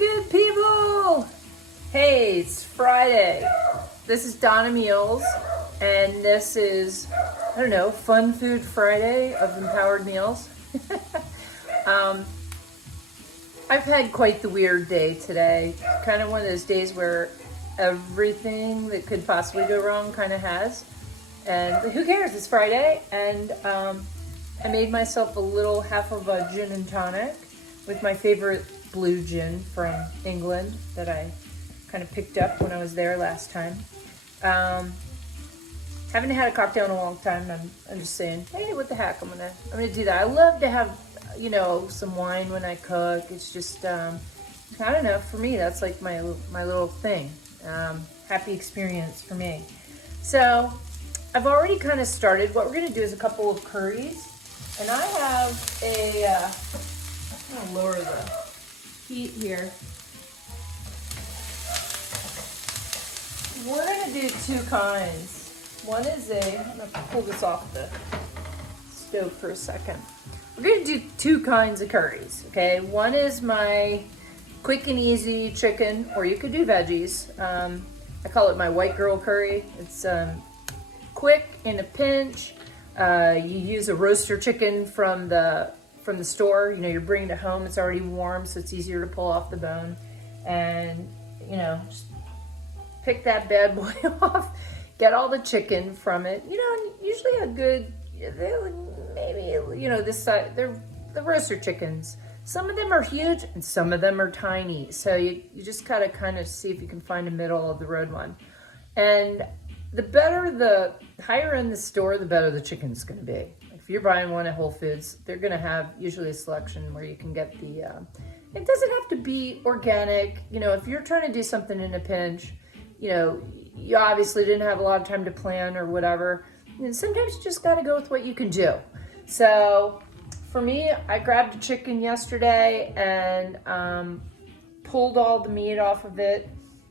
good people? Hey, it's Friday. This is Donna Meals, and this is, I don't know, Fun Food Friday of Empowered Meals. I've had quite the weird day today. Kind of one of those days where everything that could possibly go wrong kind of has. And who cares? It's Friday, and I made myself a little half of a gin and tonic with my favorite blue gin from England that I kind of picked up when I was there last time. Haven't had a cocktail in a long time. I'm just saying, hey, what the heck? I'm gonna do that. I love to have, some wine when I cook. It's just, I don't know. For me, that's like my little thing. Happy experience for me. So I've already kind of started. What we're gonna do is a couple of curries, and I have I'm gonna lower the heat here. We're gonna do two kinds. One is I'm gonna pull this off the stove for a second. We're gonna do two kinds of curries, okay? One is my quick and easy chicken, or you could do veggies. I call it my white girl curry. It's quick in a pinch. You use a roaster chicken from the store. You're bringing it home. It's already warm, so it's easier to pull off the bone. And just pick that bad boy off. Get all the chicken from it. Usually a good, maybe this side. They're the roaster chickens. Some of them are huge and some of them are tiny. So you just gotta kind of see if you can find a middle of the road one. And the higher in the store, the better the chicken's gonna be. If you're buying one at Whole Foods, they're gonna have usually a selection where you can get the, it doesn't have to be organic. If you're trying to do something in a pinch, you obviously didn't have a lot of time to plan or whatever. And sometimes you just gotta go with what you can do. So for me, I grabbed a chicken yesterday and pulled all the meat off of it.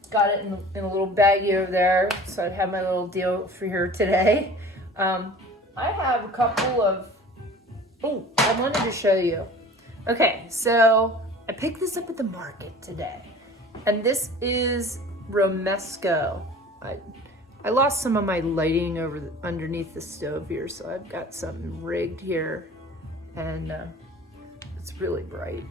Got it in a little baggie over there, so I'd have my little deal for here today. I have a couple of, I wanted to show you. Okay, so I picked this up at the market today, and this is romesco. I lost some of my lighting underneath the stove here, so I've got something rigged here, and it's really bright.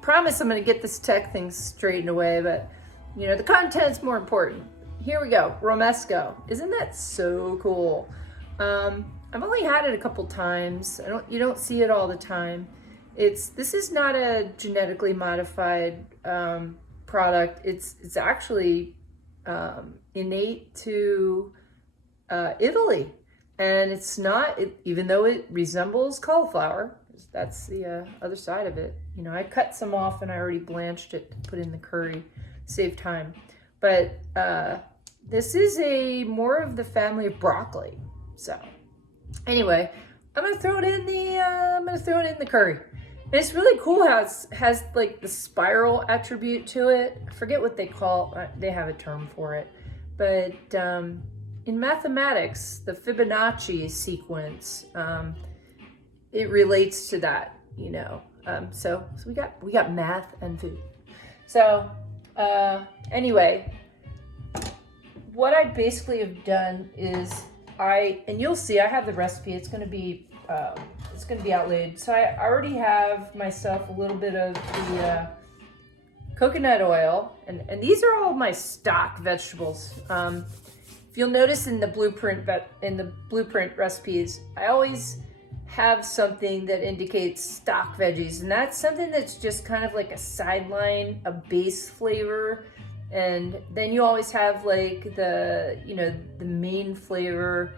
Promise I'm gonna get this tech thing straightened away, but the content's more important. Here we go, romesco. Isn't that so cool? I've only had it a couple times. You don't see it all the time. This is not a genetically modified product. It's actually innate to Italy, and it's not. Even though it resembles cauliflower, that's the other side of it. I cut some off and I already blanched it to put in the curry, save time. But this is more of the family of broccoli. So anyway, I'm gonna throw it in the curry. And it's really cool how it has like the spiral attribute to it. I forget what they call it. They have a term for it. But in mathematics, the Fibonacci sequence, it relates to that, So we got math and food. So anyway, what I basically have done is and you'll see I have the recipe. It's gonna be outlaid. So I already have myself a little bit of the coconut oil, and these are all my stock vegetables. If you'll notice in the blueprint recipes, I always have something that indicates stock veggies, and that's something that's just kind of like a sideline, a base flavor. And then you always have like the main flavor,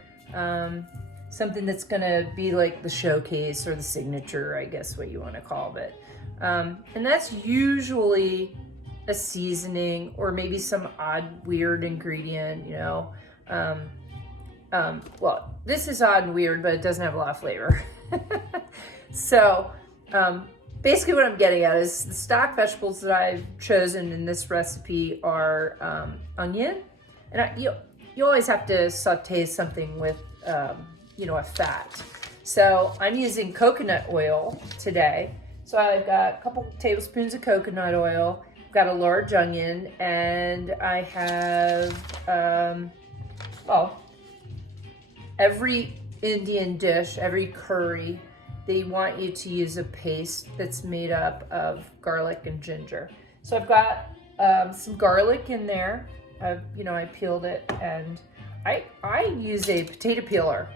something that's gonna be like the showcase or the signature, I guess what you want to call it. And that's usually a seasoning or maybe some odd, weird ingredient, well, this is odd and weird, but it doesn't have a lot of flavor. So, basically what I'm getting at is the stock vegetables that I've chosen in this recipe are onion, and you always have to saute something with a fat. So I'm using coconut oil today, So I've got a couple tablespoons of coconut oil, I've got a large onion, and I have, well, every Indian dish, every curry, they want you to use a paste that's made up of garlic and ginger. So I've got some garlic in there. I peeled it, and I use a potato peeler,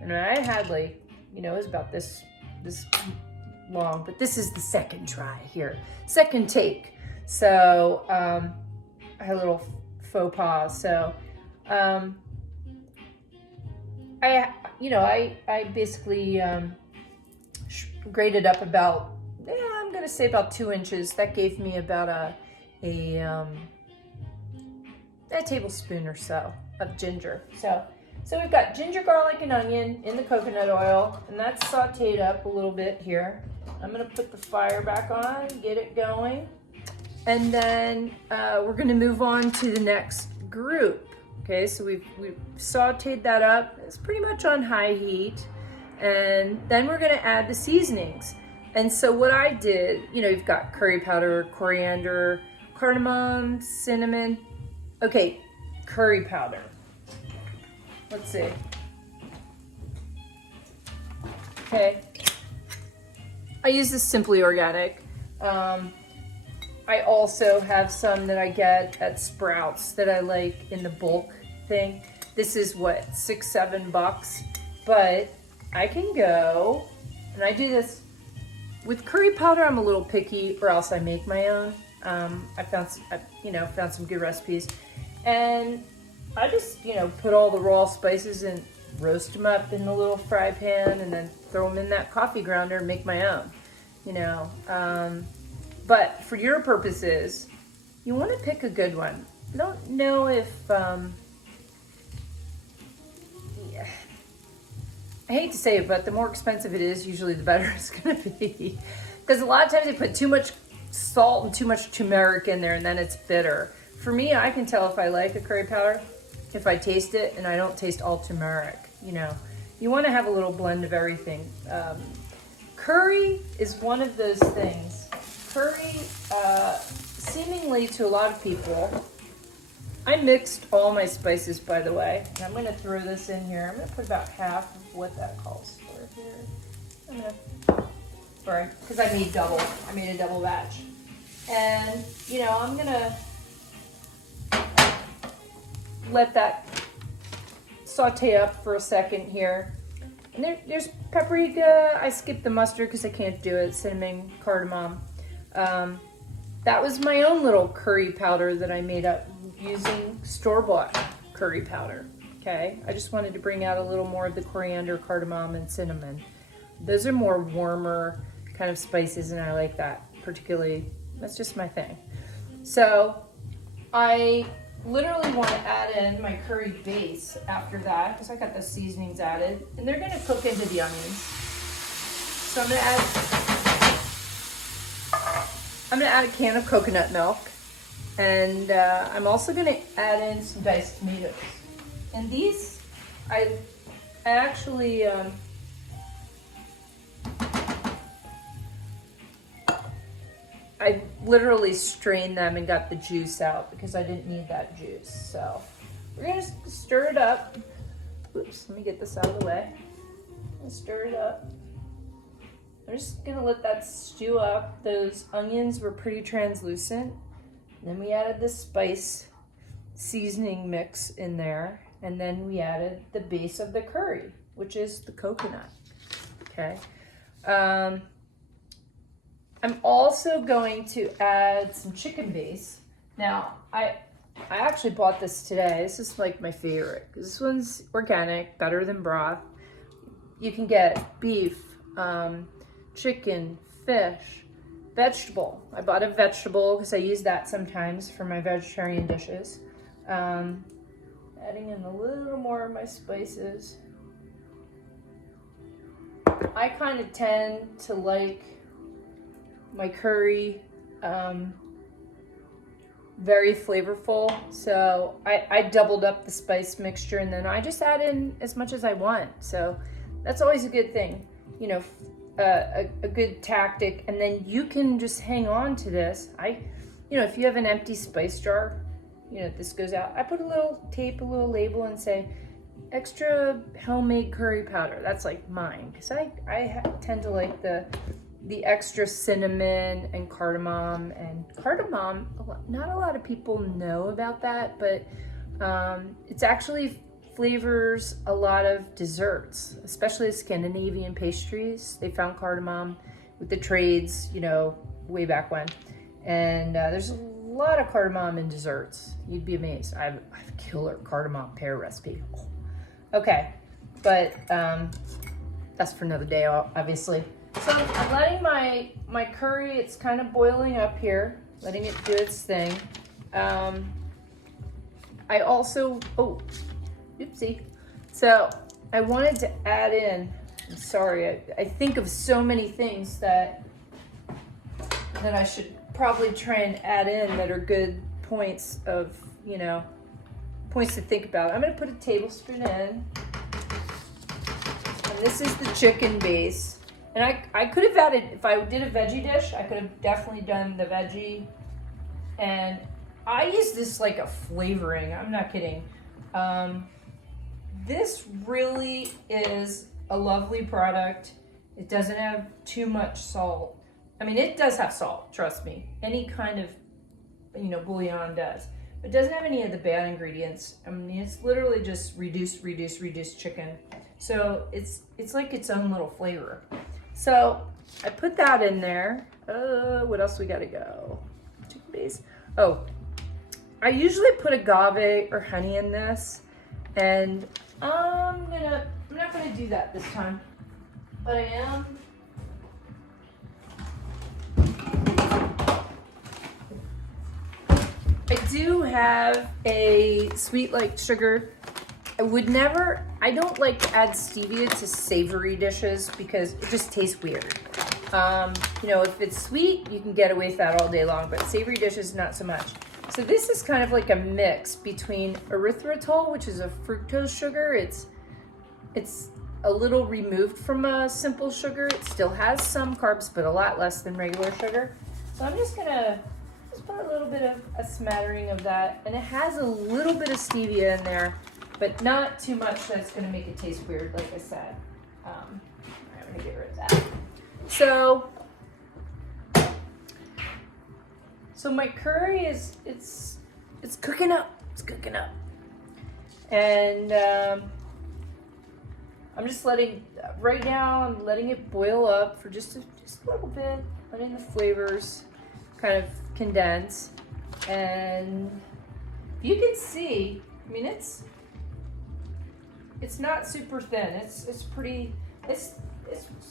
and I had like, it was about this long, but this is the second try here, second take. So I had a little faux pas. So I basically grated up about, I'm gonna say about 2 inches. That gave me about a tablespoon or so of ginger. So we've got ginger, garlic, and onion in the coconut oil, and that's sauteed up a little bit here. I'm gonna put the fire back on, get it going, and then we're gonna move on to the next group. Okay, so we've sauteed that up. It's pretty much on high heat, and then we're gonna add the seasonings. And so what I did, you've got curry powder, coriander, cardamom, cinnamon. Okay, curry powder. Let's see. Okay. I use this Simply Organic. I also have some that I get at Sprouts that I like in the bulk thing. This is what, $6-7, but I can go, and I do this with curry powder. I'm a little picky, or else I make my own. I found some good recipes, and I just, put all the raw spices and roast them up in the little fry pan, and then throw them in that coffee grounder and make my own, But for your purposes, you want to pick a good one. I don't know if, I hate to say it, but the more expensive it is, usually the better it's going to be. Because a lot of times they put too much salt and too much turmeric in there, and then it's bitter. For me, I can tell if I like a curry powder if I taste it and I don't taste all turmeric. You want to have a little blend of everything. Curry is one of those things. Curry, seemingly to a lot of people, I mixed all my spices, by the way, and I'm going to throw this in here. I'm going to put about half of what that calls for here. Sorry, because I made a double batch. And, I'm going to let that saute up for a second here. And there's paprika. I skipped the mustard because I can't do it. Cinnamon, cardamom. That was my own little curry powder that I made up using store-bought curry powder. Okay, I just wanted to bring out a little more of the coriander, cardamom, and cinnamon. Those are more warmer kind of spices, and I like that particularly. That's just my thing. So I literally want to add in my curry base after that, because I got the seasonings added, and they're going to cook into the onions. So I'm going to add a can of coconut milk, and I'm also going to add in some diced tomatoes. And these, I actually I literally strained them and got the juice out because I didn't need that juice. So we're going to stir it up. Oops, let me get this out of the way. Stir it up. I'm just going to let that stew up. Those onions were pretty translucent. Then we added the spice seasoning mix in there. And then we added the base of the curry, which is the coconut. Okay. I'm also going to add some chicken base. Now, I actually bought this today. This is like my favorite. This one's organic, better than broth. You can get beef, chicken, fish, vegetable. I bought a vegetable because I use that sometimes for my vegetarian dishes. Adding in a little more of my spices. I kind of tend to like my curry very flavorful, so I doubled up the spice mixture, and then I just add in as much as I want. So that's always a good thing. a good tactic. And then you can just hang on to this. If you have an empty spice jar, this goes out. I put a little tape, a little label, and say, extra homemade curry powder. That's like mine, because I tend to like the extra cinnamon and cardamom. And cardamom, not a lot of people know about that, but it's actually flavors a lot of desserts, especially Scandinavian pastries. They found cardamom with the trades, way back when. And there's a lot of cardamom in desserts. You'd be amazed. I have a killer cardamom pear recipe. Okay, but that's for another day, obviously. So I'm letting my curry, it's kind of boiling up here, letting it do its thing. I also, oopsie. So I wanted to add in, I'm sorry, I think of so many things that I should probably try and add in that are good points of, points to think about. I'm gonna put a tablespoon in. And this is the chicken base. And I could have added, if I did a veggie dish, I could have definitely done the veggie. And I use this like a flavoring, I'm not kidding. This really is a lovely product. It doesn't have too much salt. I mean, it does have salt, trust me. Any kind of, bouillon does. But it doesn't have any of the bad ingredients. I mean, it's literally just reduced chicken. So it's like its own little flavor. So I put that in there. What else we gotta go? Chicken base. Oh, I usually put agave or honey in this, and I'm not gonna do that this time, but I am. I do have a sweet like sugar. I don't like to add stevia to savory dishes because it just tastes weird. If it's sweet, you can get away with that all day long, but savory dishes, not so much. So this is kind of like a mix between erythritol, which is a fructose sugar. It's a little removed from a simple sugar. It still has some carbs, but a lot less than regular sugar. So I'm just gonna put a little bit of a smattering of that, and it has a little bit of stevia in there, but not too much that's gonna make it taste weird, like I said. I'm gonna get rid of that. So my curry it's cooking up. It's cooking up, and I'm just right now I'm letting it boil up for just a little bit, letting the flavors kind of condense. And you can see, I mean, it's not super thin. It's pretty. It's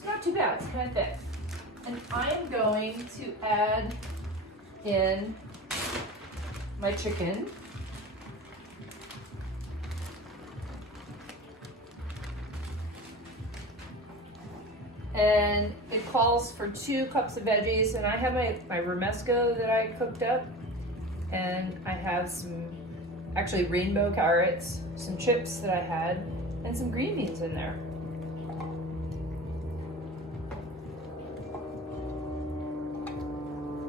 not too bad. It's kind of thick. And I am going to add in my chicken. And it calls for 2 cups of veggies, and I have my romesco that I cooked up, and I have some actually rainbow carrots, some chips that I had, and some green beans in there.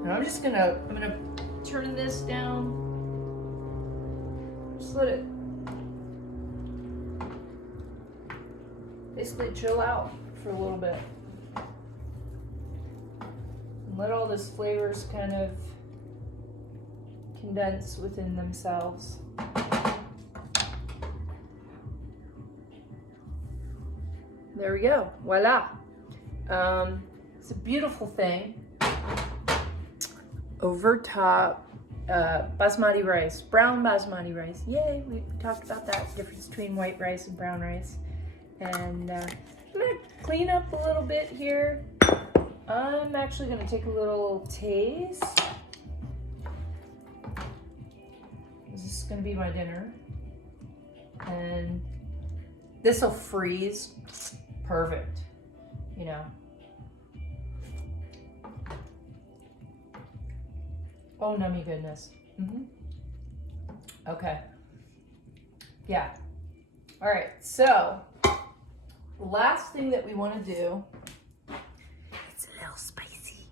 And I'm gonna turn this down. Just let it basically chill out for a little bit. And let all those flavors kind of condense within themselves. There we go, voila. It's a beautiful thing. Over top, basmati rice, brown basmati rice. Yay, we talked about that difference between white rice and brown rice. And I'm gonna clean up a little bit here. I'm actually gonna take a little taste. This is gonna be my dinner. And this will freeze perfect, you know. Oh, nummy goodness. Okay. Yeah. All right, so the last thing that we want to do spicy.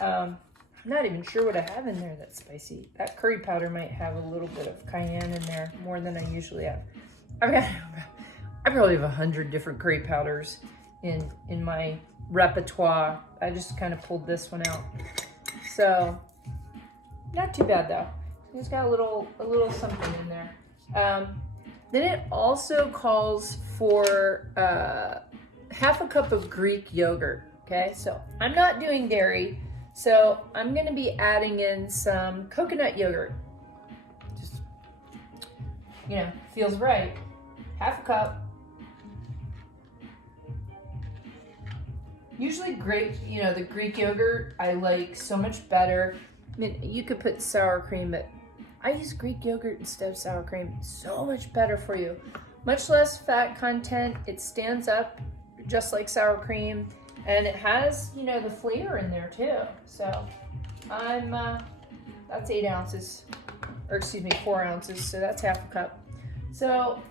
I'm not even sure what I have in there that's spicy. That curry powder might have a little bit of cayenne in there, more than I usually have. I probably have 100 different curry powders in my repertoire. I just kind of pulled this one out. So, not too bad though. It's got a little something in there. Then it also calls for half a cup of Greek yogurt. Okay, so I'm not doing dairy, so I'm gonna be adding in some coconut yogurt. Just, feels right. Half a cup. Usually the Greek yogurt I like so much better. I mean, you could put sour cream, but I use Greek yogurt instead of sour cream. So much better for you. Much less fat content. It stands up just like sour cream, and it has, the flavor in there too. So that's 8 ounces, or excuse me, 4 ounces. So that's half a cup. So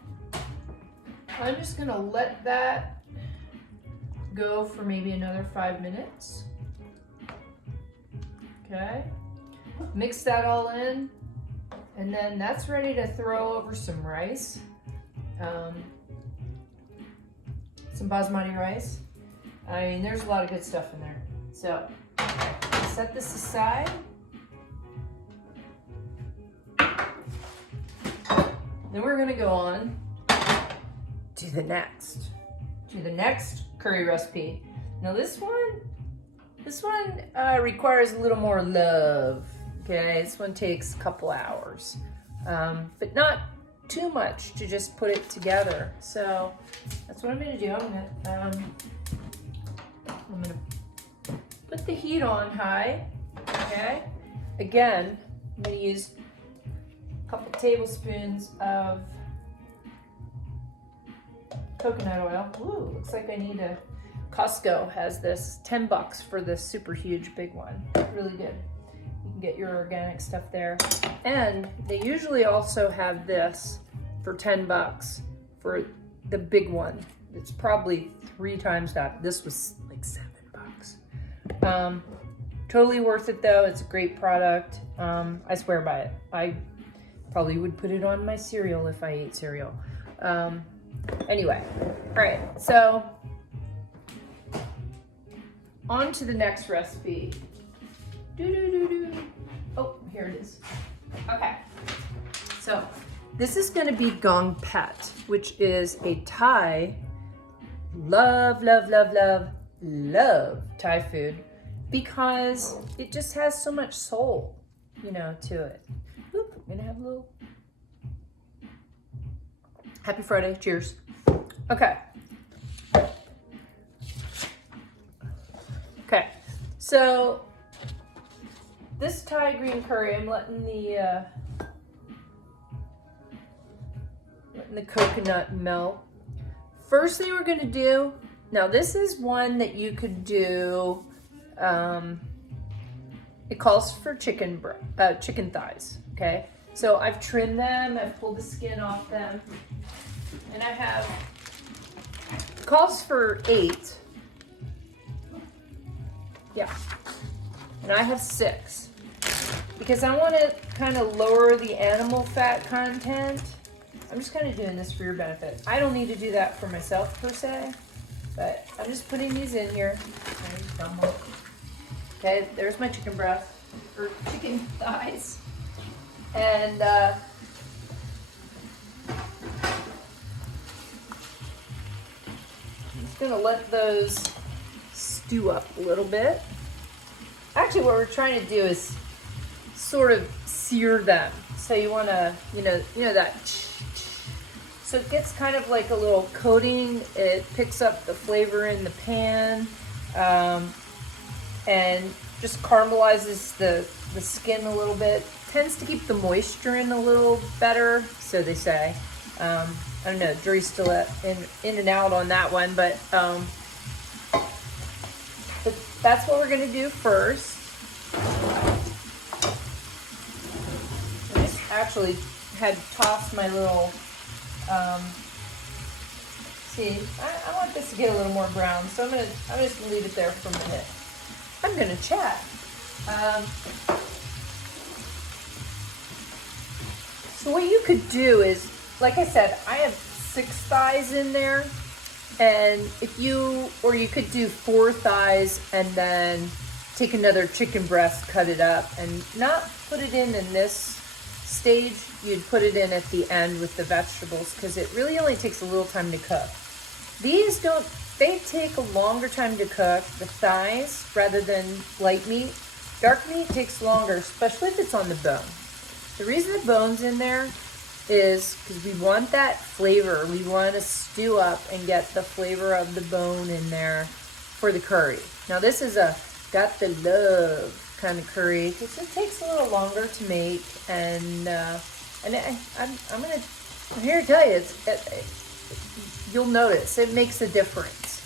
I'm just gonna let that go for maybe another 5 minutes. Okay, mix that all in, and then that's ready to throw over some rice, some basmati rice. I mean, there's a lot of good stuff in there. So set this aside. Then we're gonna go on to the next curry recipe. Now this one requires a little more love. Okay, this one takes a couple hours, but not too much to just put it together. So that's what I'm gonna do. I'm gonna put the heat on high. Okay, again, I'm gonna use a couple tablespoons of coconut oil. Ooh, looks like I need Costco has this, $10 for this super huge big one. Really good. You can get your organic stuff there. And they usually also have this for $10 for the big one. It's probably 3 times that. This was like $7. Totally worth it though. It's a great product. I swear by it. I probably would put it on my cereal if I ate cereal. Anyway, all right, so on to the next recipe. Oh, here it is. Okay, so this is gonna be gong pat, which is a Thai, love Thai food, because it just has so much soul, to it. Oop, I'm gonna have a little. Happy Friday, cheers. Okay. Okay, so this Thai green curry, I'm letting the coconut melt. First thing we're gonna do, now this is one that you could do, it calls for chicken thighs, okay? So I've trimmed them, I've pulled the skin off them, and I have, it calls for 8. Yeah, and I have 6. Because I want to kind of lower the animal fat content. I'm just kind of doing this for your benefit. I don't need to do that for myself per se, but I'm just putting these in here. Okay, there's my chicken breast, or chicken thighs. And I'm just gonna let those stew up a little bit. Actually, what we're trying to do is sort of sear them. So you want to, you know that. So it gets kind of like a little coating. It picks up the flavor in the pan, and just caramelizes the skin a little bit. Tends to keep the moisture in a little better, so they say. I don't know, jury's still in and out on that one, but that's what we're gonna do first. I just actually had tossed my little see, I want this to get a little more brown, so I'm just gonna leave it there for a minute. I'm gonna chat. So what you could do is, like I said, I have 6 thighs in there, and you could do 4 thighs and then take another chicken breast, cut it up, and not put it in this stage. You'd put it in at the end with the vegetables, because it really only takes a little time to cook. These they take a longer time to cook, the thighs, rather than light meat. Dark meat takes longer, especially if it's on the bone. The reason the bone's in there is because we want that flavor. We want to stew up and get the flavor of the bone in there for the curry. Now this is a got the love kind of curry, because it takes a little longer to make, and I'm here to tell you, you'll notice it makes a difference.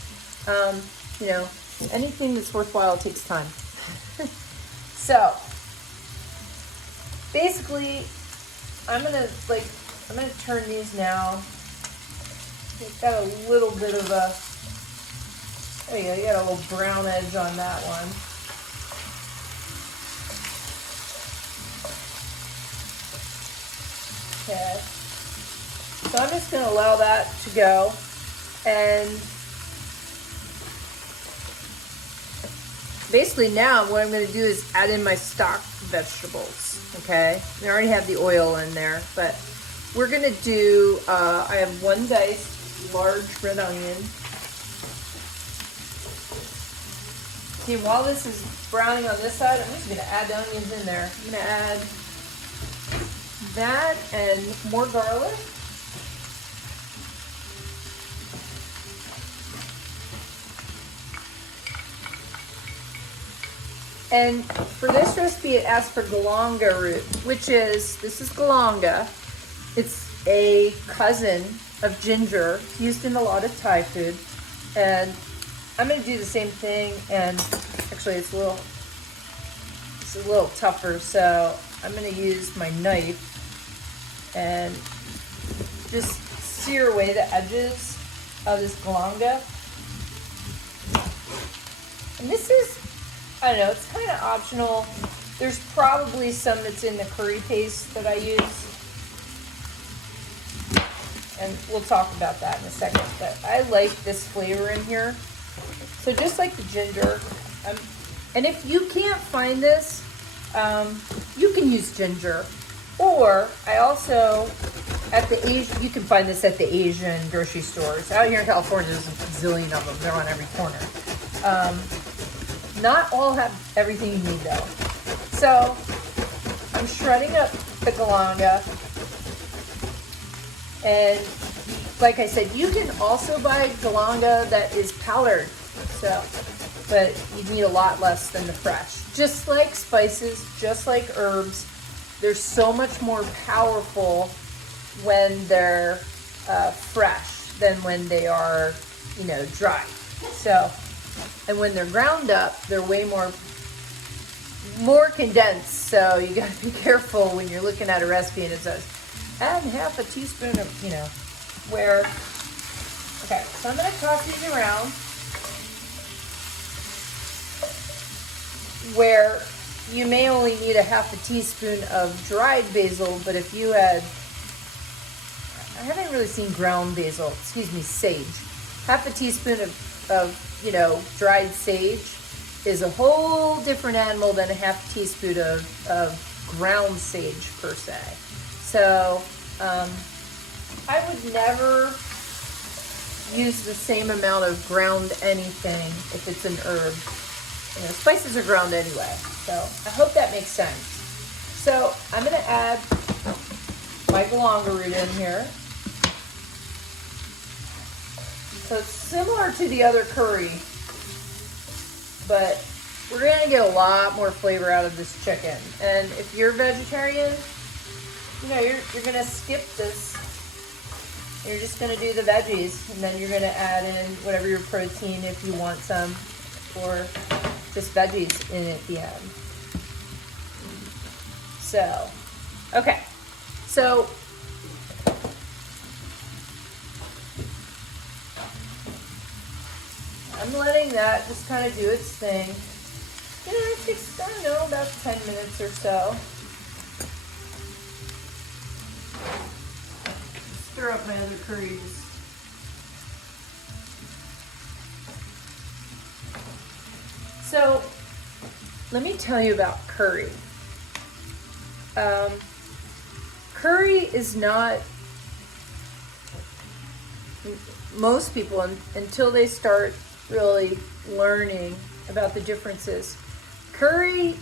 You know, anything that's worthwhile takes time. So basically, I'm gonna turn these now. It's got a little bit of a, there you go, you got a little brown edge on that one. Okay. So I'm just going to allow that to go, and basically now what I'm going to do is add in my stock vegetables. Okay, I already have the oil in there, but we're going to do, I have 1 diced large red onion. See, while this is browning on this side, I'm just going to add the onions in there. I'm going to add that and more garlic. And for this recipe, it asks for galanga root, this is galanga. It's a cousin of ginger, used in a lot of Thai food. And I'm going to do the same thing, and actually it's a little tougher, so I'm going to use my knife and just sear away the edges of this galanga. And this is, I don't know, it's kind of optional. There's probably some that's in the curry paste that I use, and we'll talk about that in a second, but I like this flavor in here. So just like the ginger, and if you can't find this, you can use ginger. Or I also, you can find this at the Asian grocery stores. Out here in California, there's a zillion of them. They're on every corner. Not all have everything you need though. So I'm shredding up the galanga. And like I said, you can also buy galanga that is powdered. So, but you need a lot less than the fresh. Just like spices, just like herbs, they're so much more powerful when they're fresh than when they are, dry. So, and when they're ground up, they're way more condensed. So you got to be careful when you're looking at a recipe and it says add half a teaspoon of, where. Okay, so I'm going to toss these around. Where you may only need a half a teaspoon of dried basil, but if you had, I haven't really seen ground basil, sage. Half a teaspoon of dried sage is a whole different animal than a half a teaspoon of ground sage per se. So I would never use the same amount of ground anything if it's an herb. Spices are ground anyway, so I hope that makes sense. So I'm going to add my galanga root in here. So it's similar to the other curry, but we're going to get a lot more flavor out of this chicken. And if you're vegetarian, you're going to skip this. You're just going to do the veggies, and then you're going to add in whatever your protein if you want some, or just veggies in at the end. So, okay. So, I'm letting that just kind of do its thing. You know, it takes, I don't know, about 10 minutes or so. Stir up my other curries. So, let me tell you about curry. Curry is not, most people, until they start really learning about the differences, curry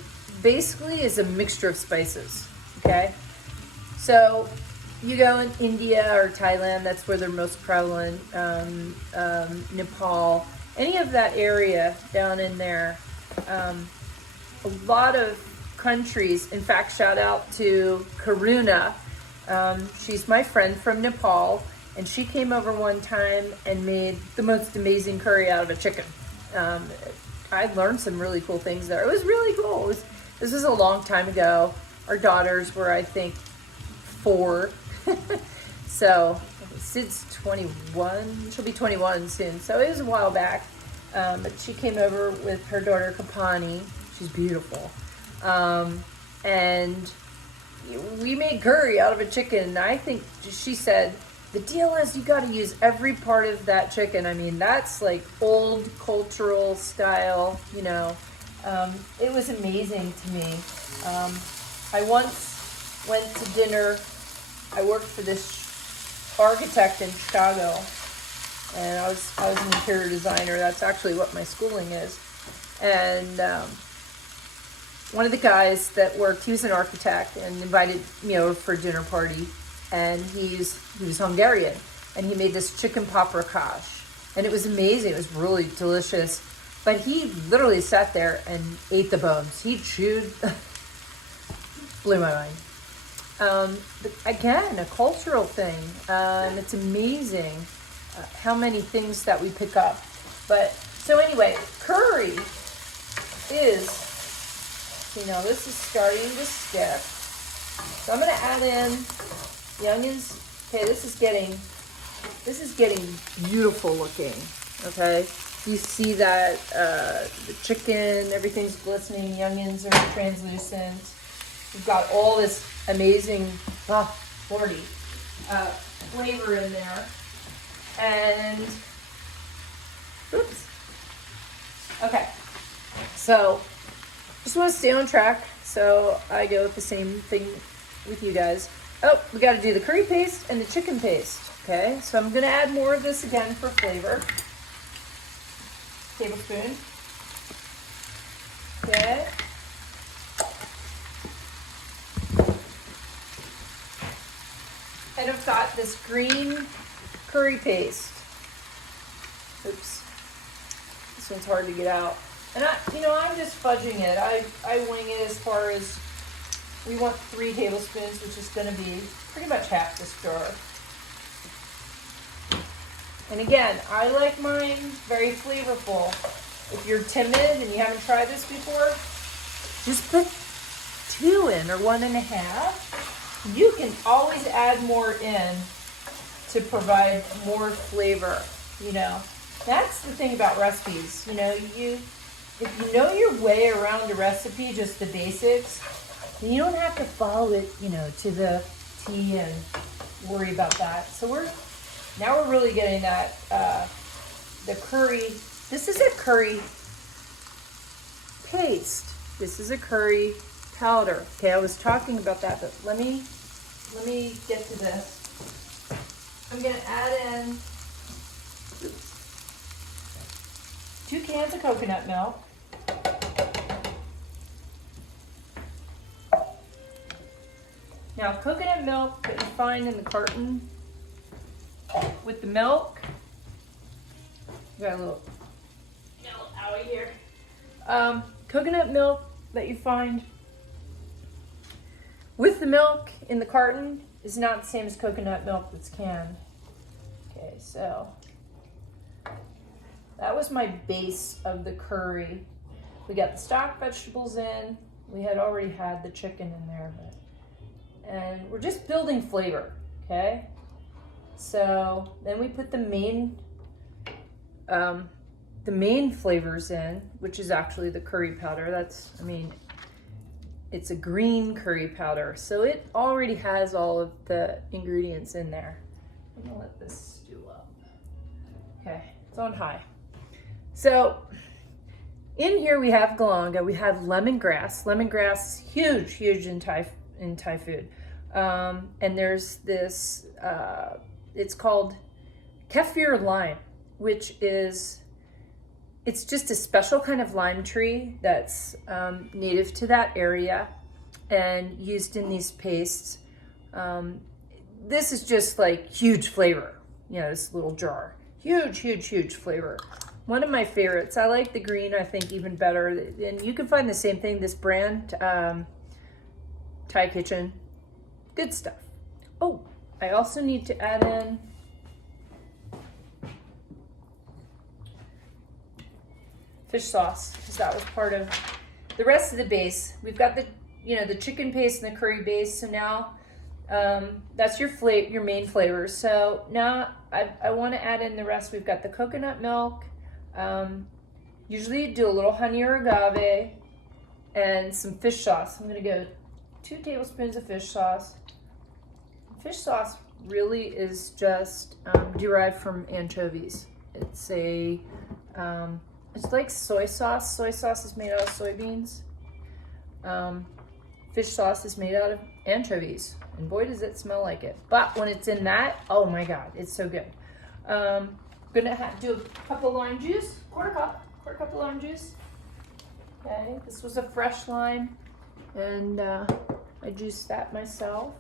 basically is a mixture of spices, okay? So you go in India or Thailand, that's where they're most prevalent, Nepal, any of that area down in there, a lot of countries, in fact, shout out to Karuna. She's my friend from Nepal, and she came over one time and made the most amazing curry out of a chicken. I learned some really cool things there. It was really cool. This was a long time ago. Our daughters were, I think, 4. So Sid's 21. She'll be 21 soon. So it was a while back. But she came over with her daughter Kapani. She's beautiful. And we made curry out of a chicken. And I think she said, the deal is you got to use every part of that chicken. I mean, that's like old cultural style, you know. It was amazing to me. I once went to dinner. I worked for this architect in Chicago, and I was an interior designer. That's actually what my schooling is. And one of the guys that worked, he was an architect and invited me over for a dinner party. And he was Hungarian, and he made this chicken paprikash, and it was amazing. It was really delicious. But he literally sat there and ate the bones. He chewed. Blew my mind. Again, a cultural thing, and it's amazing how many things that we pick up. But so anyway, curry is, you know, this is starting to stick. So I'm going to add in the onions. Okay, this is getting beautiful looking. Okay, you see that the chicken, everything's glistening. The onions are translucent. We've got all this amazing, flavor in there. And oops. Okay, so just want to stay on track. So I go with the same thing with you guys. Oh, we got to do the curry paste and the chicken paste. Okay, so I'm going to add more of this again for flavor. Tablespoon. Okay. And I've got this green curry paste. Oops. This one's hard to get out. And I'm just fudging it. I wing it as far as we want 3 tablespoons, which is going to be pretty much half this jar. And again, I like mine very flavorful. If you're timid and you haven't tried this before, just put 2 in or 1.5. You can always add more in to provide more flavor. You know, that's the thing about recipes. You know, if you know your way around a recipe, just the basics, then you don't have to follow it, you know, to the T and worry about that. So we're really getting that the curry. This is a curry paste. This is a curry powder. Okay, I was talking about that, but let me get to this. I'm gonna add in 2 cans of coconut milk. Now, coconut milk that you find in the carton with the milk. We got a little owie here. Coconut milk that you find with the milk in the carton is not the same as coconut milk that's canned. Okay, so that was my base of the curry. We got the stock vegetables in. We had already had the chicken in there, and we're just building flavor, okay? So then we put the the main flavors in, which is actually the curry powder. That's, I mean, it's a green curry powder, so it already has all of the ingredients in there. I'm gonna let this stew up. Okay, it's on high. So in here we have galanga, we have lemongrass. Lemongrass, huge in Thai food. And there's this, it's called kefir lime, which is, it's just a special kind of lime tree that's native to that area and used in these pastes. This is just like huge flavor, you know, this little jar. Huge flavor. One of my favorites. I like the green, I think, even better. And you can find the same thing, this brand, Thai Kitchen. Good stuff. Oh, I also need to add in fish sauce, because that was part of the rest of the base. We've got the, you know, the chicken paste and the curry base. So now that's your main flavors. So now I want to add in the rest. We've got the coconut milk. Usually you do a little honey or agave and some fish sauce. I'm going to go 2 tablespoons of fish sauce. Fish sauce really is just derived from anchovies. It's a it's like soy sauce. Soy sauce is made out of soybeans. Fish sauce is made out of anchovies, and boy does it smell like it. But when it's in that, oh my god, it's so good. I'm gonna do a cup of lime juice, quarter cup of lime juice. Okay, this was a fresh lime, and I juiced that myself.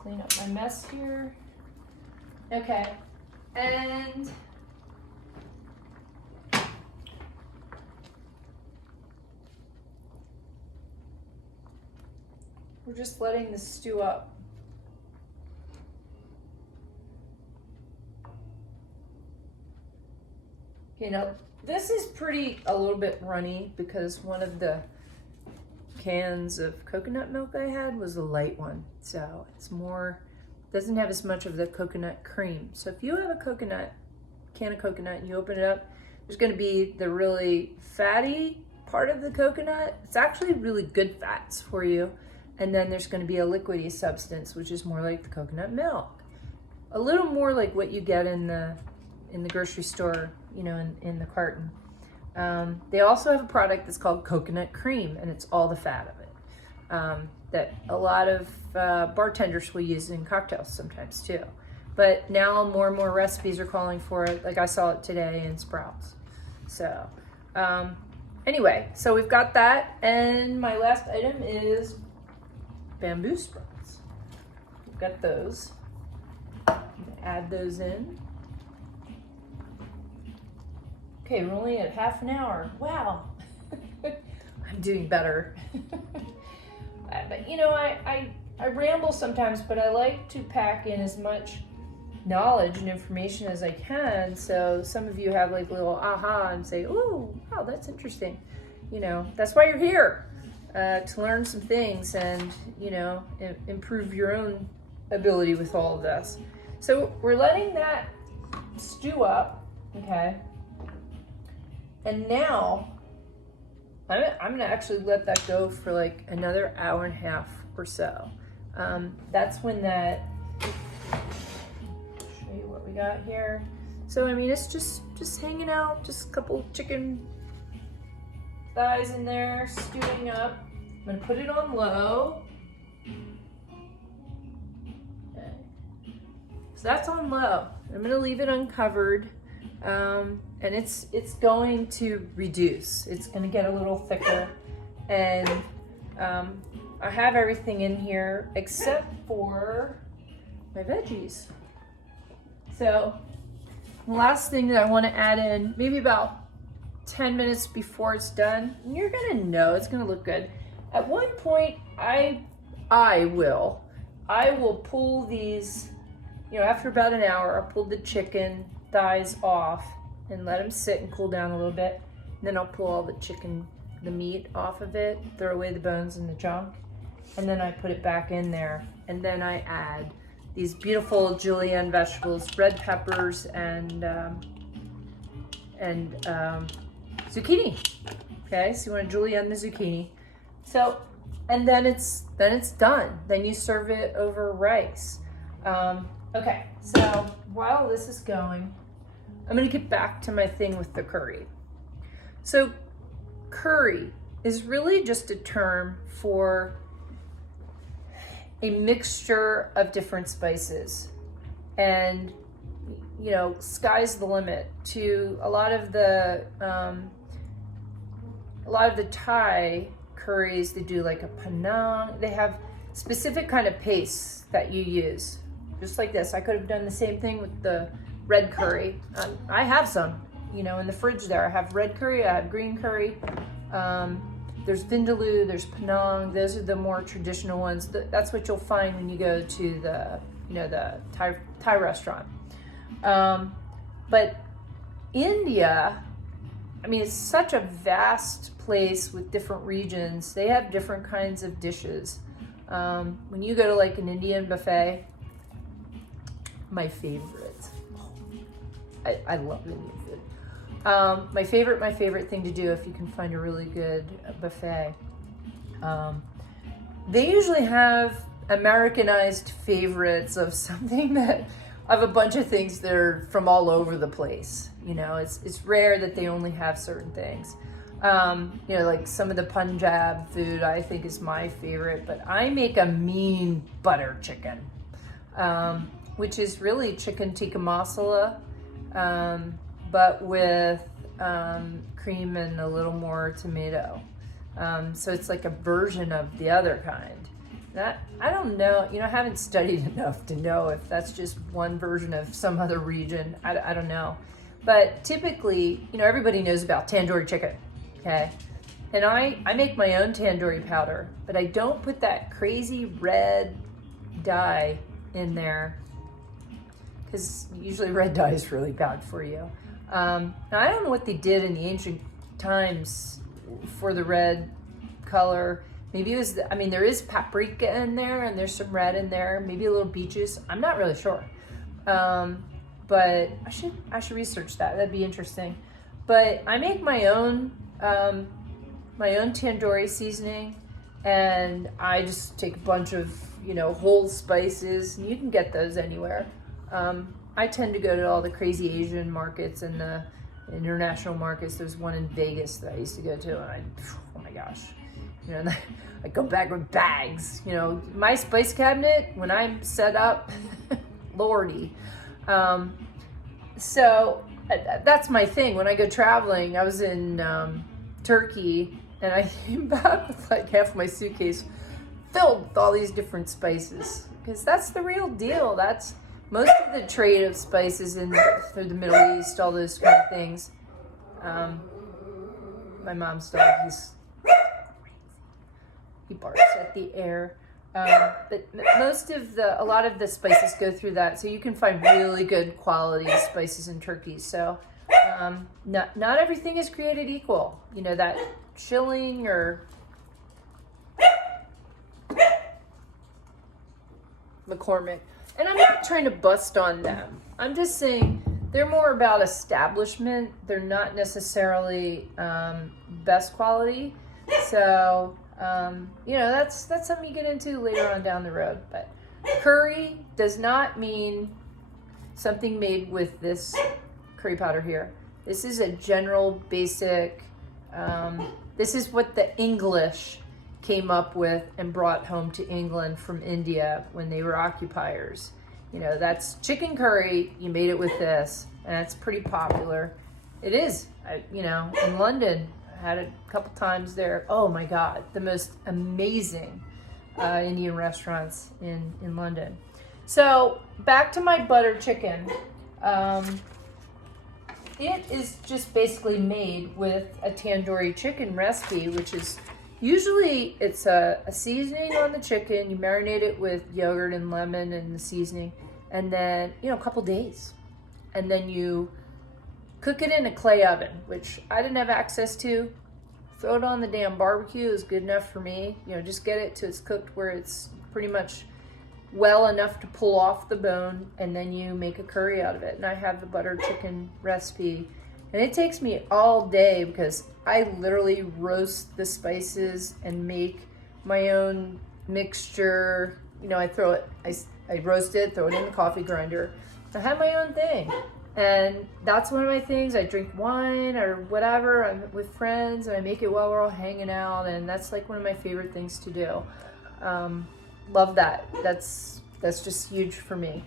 Clean up my mess here. Okay, and we're just letting this stew up. You know, this is a little bit runny because one of the cans of coconut milk I had was a light one. So it's more, doesn't have as much of the coconut cream. So if you have a can of coconut and you open it up, there's gonna be the really fatty part of the coconut. It's actually really good fats for you. And then there's gonna be a liquidy substance, which is more like the coconut milk. A little more like what you get in the grocery store, you know, in the carton. They also have a product that's called coconut cream, and it's all the fat of it, that a lot of bartenders will use in cocktails sometimes too. But now more and more recipes are calling for it, like I saw it today in Sprouts. So anyway, so we've got that, and my last item is bamboo sprouts. We've got those. I'm gonna add those in. Okay, we're only at half an hour. Wow. I'm doing better. But you know, I ramble sometimes, but I like to pack in as much knowledge and information as I can. So some of you have like little aha and say, "Oh, wow, that's interesting." You know, that's why you're here, to learn some things and, you know, improve your own ability with all of this. So we're letting that stew up, okay? And now, I'm gonna actually let that go for like another hour and a half or so. That's when that, show you what we got here. So I mean, it's just hanging out, just a couple chicken thighs in there, stewing up. I'm gonna put it on low. Okay. So that's on low. I'm gonna leave it uncovered. And it's going to reduce. It's going to get a little thicker, and I have everything in here except for my veggies. So the last thing that I want to add in, maybe about 10 minutes before it's done, and you're going to know it's going to look good. At one point, I will pull these, you know, after about an hour, I'll pull the chicken thighs off and let them sit and cool down a little bit. And then I'll pull all the meat off of it, throw away the bones and the junk, and then I put it back in there. And then I add these beautiful julienne vegetables, red peppers, and and zucchini. Okay, so you want to julienne the zucchini. So, and then it's done. Then you serve it over rice. Okay, so while this is going, I'm gonna get back to my thing with the curry. So curry is really just a term for a mixture of different spices. And, you know, sky's the limit to a lot of the Thai curries. They do like a panang. They have specific kind of pastes that you use. Just like this. I could have done the same thing with the red curry. I have some, you know, in the fridge there. I have red curry, I have green curry. There's vindaloo, there's panang. Those are the more traditional ones. That's what you'll find when you go to the, you know, the Thai restaurant. But India, I mean, it's such a vast place with different regions. They have different kinds of dishes. When you go to like an Indian buffet, my favorite. I love Indian food. My favorite thing to do if you can find a really good buffet. They usually have Americanized favorites of something of a bunch of things that are from all over the place. You know, it's rare that they only have certain things. You know, like some of the Punjab food I think is my favorite, but I make a mean butter chicken. Which is really chicken tikka masala, but with cream and a little more tomato. So it's like a version of the other kind. That, I don't know, you know, I haven't studied enough to know if that's just one version of some other region. I don't know. But typically, you know, everybody knows about tandoori chicken, okay? And I make my own tandoori powder, but I don't put that crazy red dye in there, because usually red dye is really bad for you. Now, I don't know what they did in the ancient times for the red color. Maybe it was, I mean, there is paprika in there, and there's some red in there, maybe a little beet juice. I'm not really sure. But I should research that. That'd be interesting. But I make my own tandoori seasoning, and I just take a bunch of, you know, whole spices, and you can get those anywhere. I tend to go to all the crazy Asian markets and the international markets. There's one in Vegas that I used to go to, and oh my gosh, you know, I go back with bags. You know, my spice cabinet when I'm set up, lordy. So that's my thing. When I go traveling, I was in Turkey, and I came back with like half my suitcase filled with all these different spices, because that's the real deal. That's most of the trade of spices through the Middle East, all those kind of things. My mom's dog, he barks at the air. But a lot of the spices go through that, so you can find really good quality spices in Turkey. So not everything is created equal. You know, that chilling or McCormick. And I'm not trying to bust on them. I'm just saying they're more about establishment. They're not necessarily best quality. So, you know, that's something you get into later on down the road. But curry does not mean something made with this curry powder here. This is a general basic, this is what the English came up with and brought home to England from India when they were occupiers. You know, that's chicken curry. You made it with this, and it's pretty popular. It is. You know, in London, I had it a couple times there. Oh my God, the most amazing Indian restaurants in London. So back to my butter chicken. It is just basically made with a tandoori chicken recipe, which is usually it's a seasoning on the chicken. You marinate it with yogurt and lemon and the seasoning, and then, you know, a couple days. And then you cook it in a clay oven, which I didn't have access to. Throw it on the damn barbecue is good enough for me. You know, just get it till it's cooked where it's pretty much well enough to pull off the bone, and then you make a curry out of it. And I have the butter chicken recipe, And it takes me all day because I literally roast the spices and make my own mixture. You know, I throw it, I roast it, throw it in the coffee grinder. I have my own thing. And that's one of my things. I drink wine or whatever. I'm with friends and I make it while we're all hanging out. And that's like one of my favorite things to do. Love that. That's just huge for me.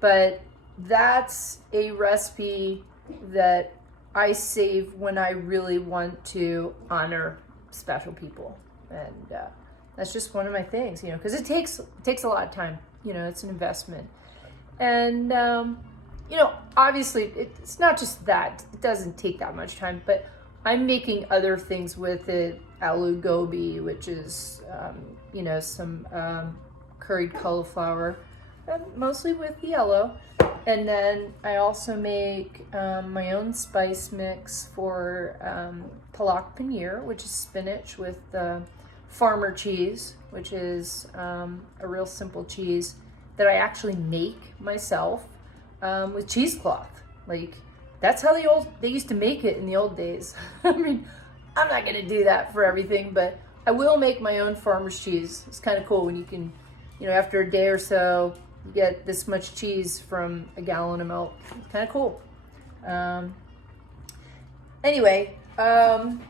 But that's a recipe that I save when I really want to honor special people. And that's just one of my things, you know, because it takes a lot of time. You know, it's an investment. And, you know, obviously it's not just that. It doesn't take that much time, but I'm making other things with it. Aloo gobi, which is, you know, some curried cauliflower, mostly with the yellow. And then I also make my own spice mix for palak paneer, which is spinach with farmer cheese, which is a real simple cheese that I actually make myself with cheesecloth. Like, that's how they used to make it in the old days. I mean, I'm not gonna do that for everything, but I will make my own farmer's cheese. It's kind of cool when you can, you know, after a day or so, you get this much cheese from a gallon of milk. It's kind of cool. Anyway, I'm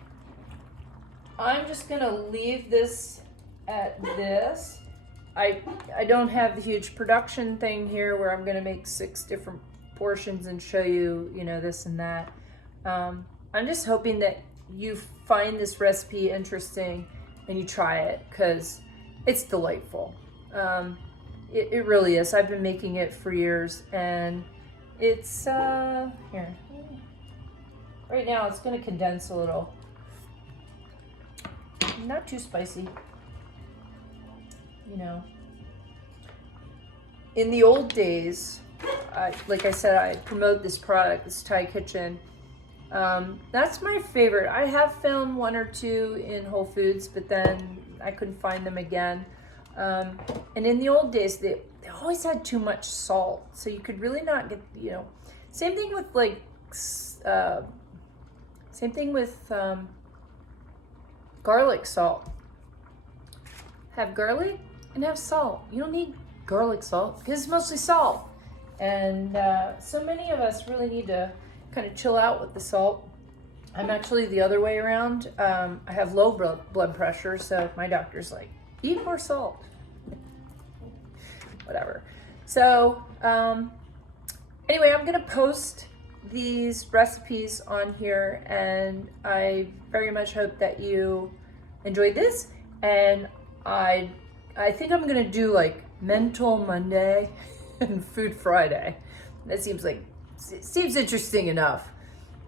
just gonna leave this at this. I don't have the huge production thing here where I'm gonna make 6 different portions and show you, you know, this and that. I'm just hoping that you find this recipe interesting and you try it, because it's delightful. It really is. I've been making it for years, and it's here. Right now it's gonna condense a little. Not too spicy. You know. In the old days, like I said, I promote this product, this Thai Kitchen. That's my favorite. I have found 1 or 2 in Whole Foods, but then I couldn't find them again. And in the old days, they always had too much salt, so you could really not get, you know. Same thing with like, garlic salt. Have garlic and have salt. You don't need garlic salt because it's mostly salt. And so many of us really need to kind of chill out with the salt. I'm actually the other way around. I have low blood pressure, so my doctor's like, eat more salt. Whatever. So anyway, I'm gonna post these recipes on here, and I very much hope that you enjoyed this. And I think I'm gonna do like Mental Monday and Food Friday. That seems interesting enough.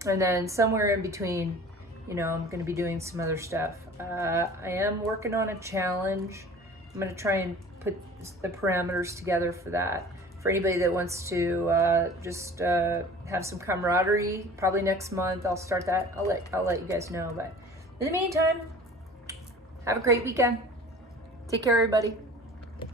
And then somewhere in between, you know, I'm gonna be doing some other stuff. I am working on a challenge. I'm gonna try and put the parameters together for that. For anybody that wants to just have some camaraderie, probably next month I'll start that. I'll let you guys know. But in the meantime, have a great weekend. Take care, everybody.